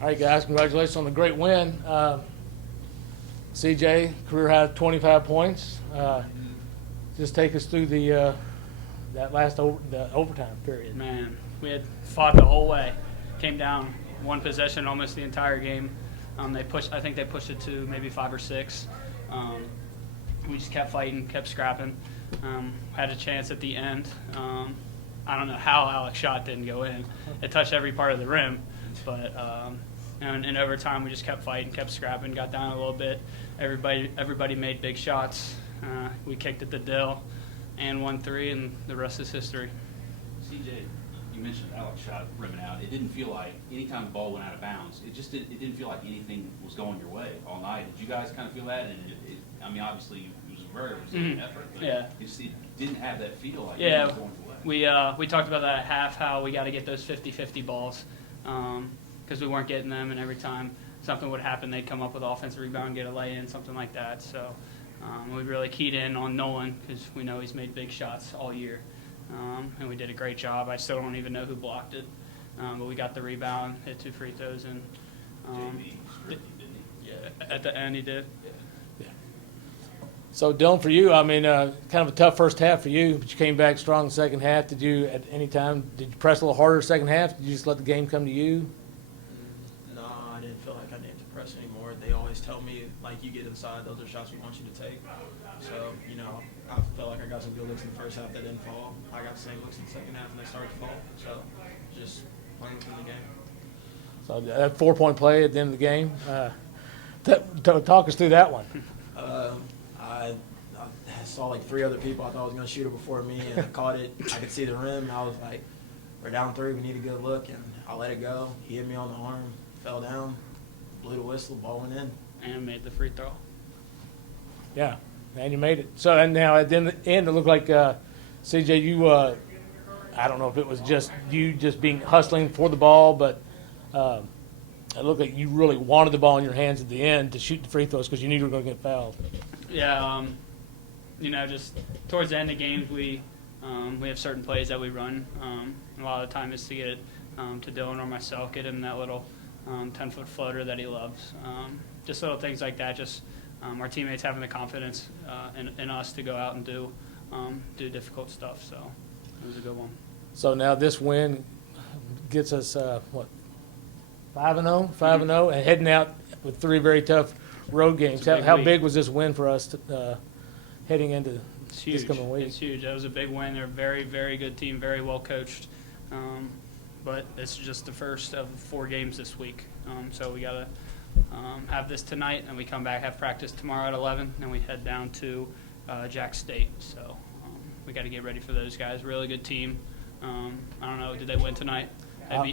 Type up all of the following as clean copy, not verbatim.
All right, guys, congratulations on the great win. CJ, career high 25 points. Just take us through the the overtime period. Man, we had fought the whole way. Came down one possession almost the entire game. I think they pushed it to maybe 5 or 6. We just kept fighting, kept scrapping. Had a chance at the end. I don't know how Alex's shot didn't go in. It touched every part of the rim, but in overtime we just kept fighting, kept scrapping, got down a little bit. Everybody made big shots. We kicked at the dill and won 3, and the rest is history. CJ, you mentioned Alex shot rimming out. It didn't feel like anytime the ball went out of bounds, it didn't feel like anything was going your way all night. Did you guys kind of feel that? And I mean, obviously it was a very resilient effort, but it didn't have that feel like it was going your way. We talked about that at half, how we got to get those 50-50 balls because we weren't getting them, and every time something would happen, they'd come up with offensive rebound, get a lay-in, something like that. So we really keyed in on Nolan because we know he's made big shots all year, and we did a great job. I still don't even know who blocked it, but we got the rebound, hit 2 free throws, and at the end he did. So, Dylan, for you, I mean, kind of a tough first half for you, but you came back strong in the second half. Did you, at any time, did you press a little harder second half? Did you just let the game come to you? No, I didn't feel like I needed to press anymore. They always tell me, like, you get inside, those are shots we want you to take. So, I felt like I got some good looks in the first half that didn't fall. I got the same looks in the second half, and they started to fall. So, just playing within the game. So, that 4-point play at the end of the game, talk us through that one. I saw like 3 other people I thought was going to shoot it before me, and I caught it. I could see the rim, and I was like, we're down 3, we need a good look, and I let it go. He hit me on the arm, fell down, blew the whistle, ball went in. And made the free throw. Yeah, and you made it. So, and now at the end, it looked like, CJ, you, I don't know if it was just you just being hustling for the ball, but it looked like you really wanted the ball in your hands at the end to shoot the free throws because you knew you were going to get fouled. Yeah, just towards the end of games, we have certain plays that we run. A lot of the time is to get it to Dylan or myself, get him that little 10-foot floater that he loves. Just little things like that. Just our teammates having the confidence in us to go out and do difficult stuff. So it was a good one. So now this win gets us 5-0, 5-0, and heading out with 3 very tough road games. How big was this win for us heading into this coming week? It's huge. That was a big win. They're a very, very good team, very well coached. But it's just the first of 4 games this week. So we got to have this tonight, and we come back, have practice tomorrow at 11, and we head down to JAX State. So we got to get ready for those guys. Really good team. I don't know. Did they win tonight?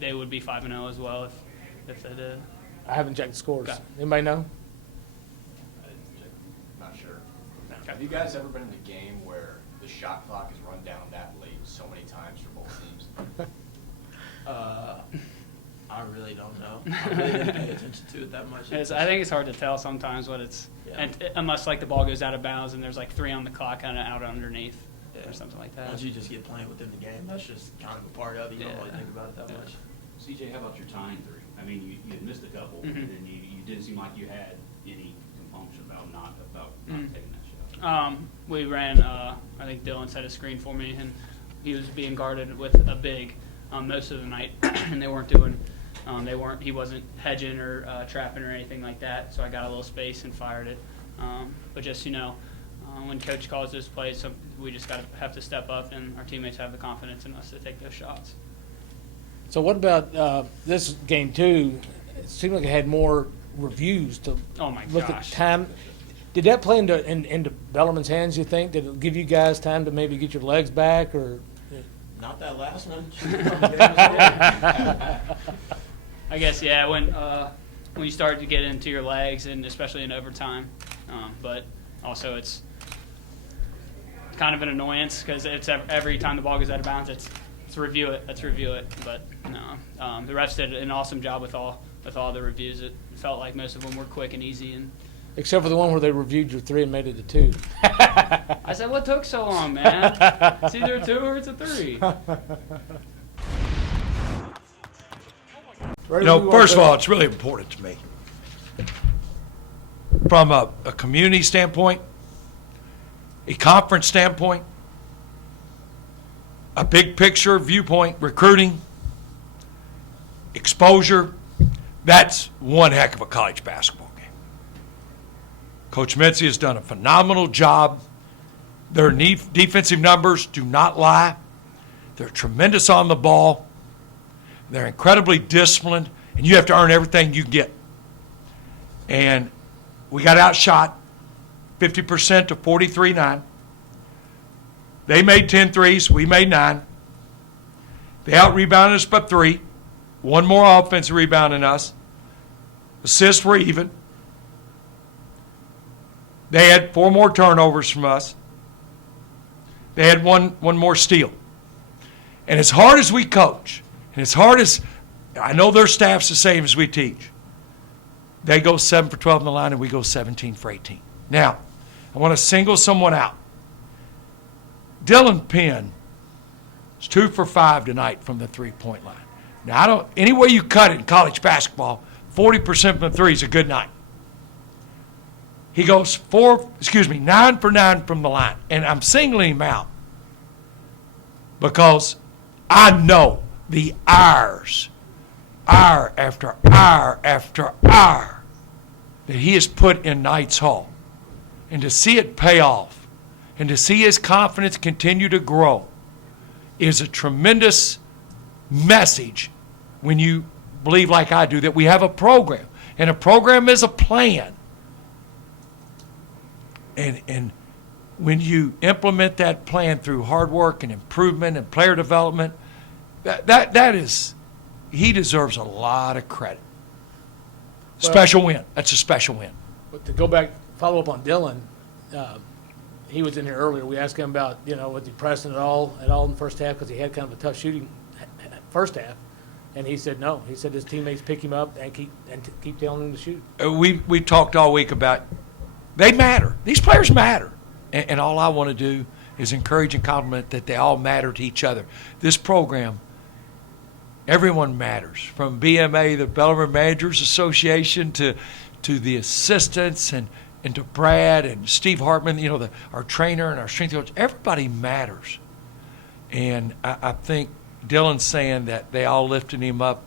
They would be 5-0 as well if they did. I haven't checked the scores. Okay. Anybody know? Not sure. Have you guys ever been in a game where the shot clock is run down that late so many times for both teams? I really don't know. I really didn't pay attention to it that much. I think it's hard to tell sometimes what it's unless like the ball goes out of bounds and there's like 3 on the clock kind of out underneath or something like that. Once you just get playing within the game, that's just kind of a part of it. You don't really think about it that much. CJ, how about your tying 3? I mean, you had missed a couple, and then you didn't seem like you had any compunction about not taking that shot. We ran. I think Dylan set a screen for me, and he was being guarded with a big most of the night, and they weren't doing. He wasn't hedging or trapping or anything like that. So I got a little space and fired it. But just when coach calls those plays, we just have to step up, and our teammates have the confidence in us to take those shots. So what about this game too? It seemed like it had more reviews to look at time. Did that play into Bellarmine's hands, you think? Did it give you guys time to maybe get your legs back? Or Not that last one. I guess, yeah, when you start to get into your legs, and especially in overtime. But also it's kind of an annoyance because it's every time the ball goes out of bounds, let's review it. But no, the refs did an awesome job with all the reviews. It felt like most of them were quick and easy. And except for the one where they reviewed your 3 and made it a 2. I said, what took so long, man? It's either a 2 or it's a 3. Right, You know, we want first of to- all, it's really important to me. From a community standpoint, a conference standpoint, a big picture viewpoint, recruiting, exposure, that's one heck of a college basketball game. Coach Mitzi has done a phenomenal job. Their defensive numbers do not lie. They're tremendous on the ball. They're incredibly disciplined, and you have to earn everything you get. And we got outshot 50% to 43-9. They made 10 threes. We made 9. They out-rebounded us by 3. One more offensive rebound than us. Assists were even. They had 4 more turnovers from us. They had one more steal. And as hard as we coach, and as hard as I know their staff's the same as we teach, they go 7 for 12 in the line, and we go 17 for 18. Now, I want to single someone out. Dylan Penn is 2 for 5 tonight from the three-point line. Now, any way you cut it in college basketball, 40% from the three is a good night. He goes 9 for 9 from the line. And I'm singling him out because I know the hour after hour after hour that he has put in Knights Hall. And to see it pay off and to see his confidence continue to grow is a tremendous message when you believe like I do that we have a program. And a program is a plan. And when you implement that plan through hard work and improvement and player development, that is, he deserves a lot of credit. Special win. That's a special win. But to go back, follow up on Dylan, he was in here earlier. We asked him about, was he pressing at all in the first half because he had kind of a tough shooting first half, and he said no. He said his teammates pick him up and keep telling him to shoot. We talked all week about they matter. These players matter, and all I want to do is encourage and compliment that they all matter to each other. This program, everyone matters, from BMA, the Bellarmine Managers Association, to the assistants and to Brad and Steve Hartman, our trainer and our strength coach. Everybody matters. And I think Dylan's saying that they all lifted him up.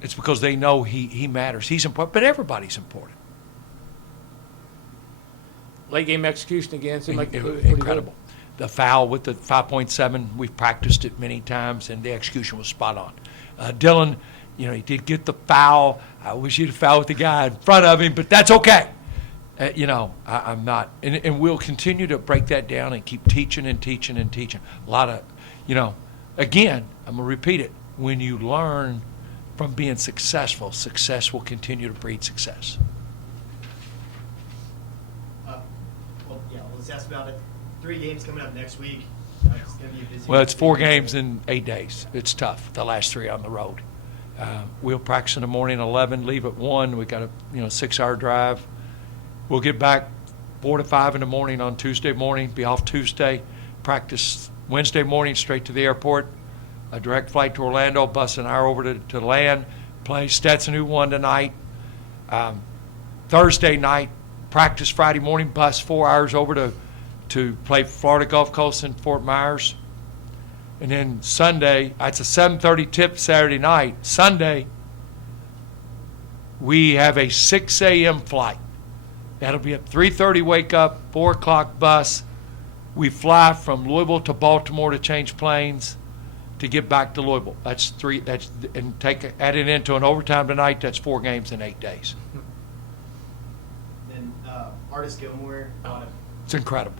It's because they know he matters. He's important, but everybody's important. Late game execution again seemed like it was pretty Incredible. The foul with the 5.7, we've practiced it many times, and the execution was spot on. Dylan, he did get the foul. I wish he'd foul with the guy in front of him, but that's okay. I'm not. And we'll continue to break that down and keep teaching and teaching and teaching. A lot of, again, I'm going to repeat it. When you learn from being successful, success will continue to breed success. Let's ask about it. 3 games coming up next week. It's going to be a busy. Well, it's 4 games in 8 days. It's tough, the last 3 on the road. We'll practice in the morning at 11, leave at 1. We got a 6-hour drive. We'll get back 4 to 5 in the morning on Tuesday morning, be off Tuesday, practice Wednesday morning straight to the airport, a direct flight to Orlando, bus an hour over to land, play Stetson, who won tonight. Thursday night, practice Friday morning, bus 4 hours over to play Florida Gulf Coast in Fort Myers. And then Sunday, it's a 7:30 tip Saturday night. Sunday, we have a 6 a.m. flight. That'll be at 3:30 wake up, 4 o'clock bus. We fly from Louisville to Baltimore to change planes to get back to Louisville. Add it into an overtime tonight. That's 4 games in 8 days. Then Artis Gilmore. It's incredible.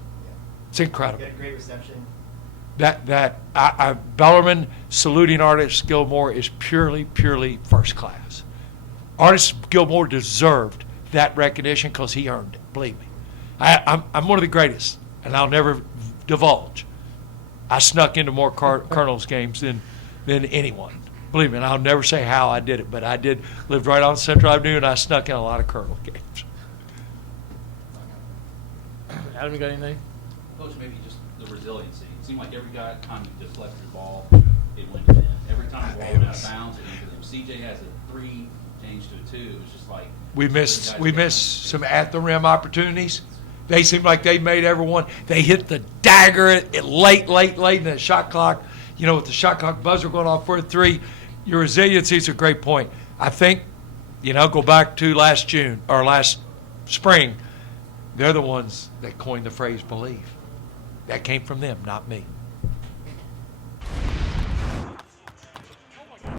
It's incredible. Got a great reception. Bellarmine saluting Artis Gilmore is purely first class. Artis Gilmore deserved that recognition because he earned it. Believe me, I'm one of the greatest, and I'll never divulge. I snuck into more Colonels games than anyone. Believe me, and I'll never say how I did it, but I did. Lived right on Central Avenue, and I snuck in a lot of Colonel games. Adam, you got anything? Coach, maybe just the resiliency. It seemed like every time you deflected the ball, it went in. Every time the ball went out of bounds, it went to them. CJ has a 3 changed to a 2. It was just like. We you missed guys- some at the rim opportunities. They seemed like they made everyone. They hit the dagger late in the shot clock. You know, with the shot clock buzzer going off for a 3, your resiliency is a great point. I think, you know, go back to last spring. They're the ones that coined the phrase believe. That came from them, not me.